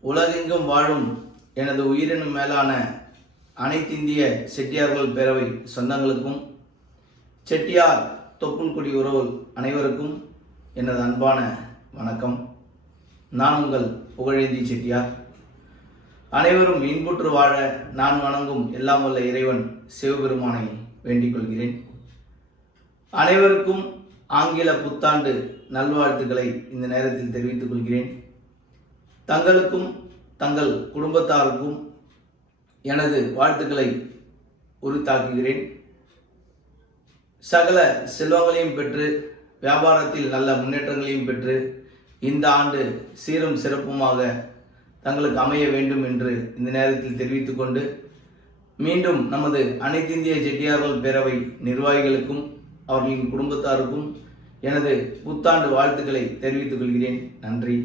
உலகெங்கும் வாழும் எனது உயிரினும் மேலான அனைத்திந்திய செட்டியார்கள் பேரவை சொந்தங்களுக்கும் செட்டியார் தொப்புள்குடி உறவு அனைவருக்கும் எனது அன்பான வணக்கம். நான் உங்கள் புகழேந்தி செட்டியார். அனைவரும் இன்புற்று வாழ நான் வணங்கும் எல்லாம் உள்ள இறைவன் சிவபெருமானை வேண்டிக் கொள்கிறேன். அனைவருக்கும் ஆங்கில புத்தாண்டு நல்வாழ்த்துக்களை இந்த நேரத்தில் தெரிவித்துக் கொள்கிறேன். தங்களுக்கும் தங்கள் குடும்பத்தாருக்கும் எனது வாழ்த்துக்களை உரித்தாக்குகிறேன். சகல செல்வங்களையும் பெற்று வியாபாரத்தில் நல்ல முன்னேற்றங்களையும் பெற்று இந்த ஆண்டு சீரும் சிறப்புமாக தங்களுக்கு அமைய வேண்டும் என்று இந்த நேரத்தில் தெரிவித்துக்கொண்டு மீண்டும் நமது அனைத்திந்திய செட்டியார்கள் பேரவை நிர்வாகிகளுக்கும் அவர்களின் குடும்பத்தாருக்கும் எனது புத்தாண்டு வாழ்த்துக்களை தெரிவித்துக் கொள்கிறேன். நன்றி.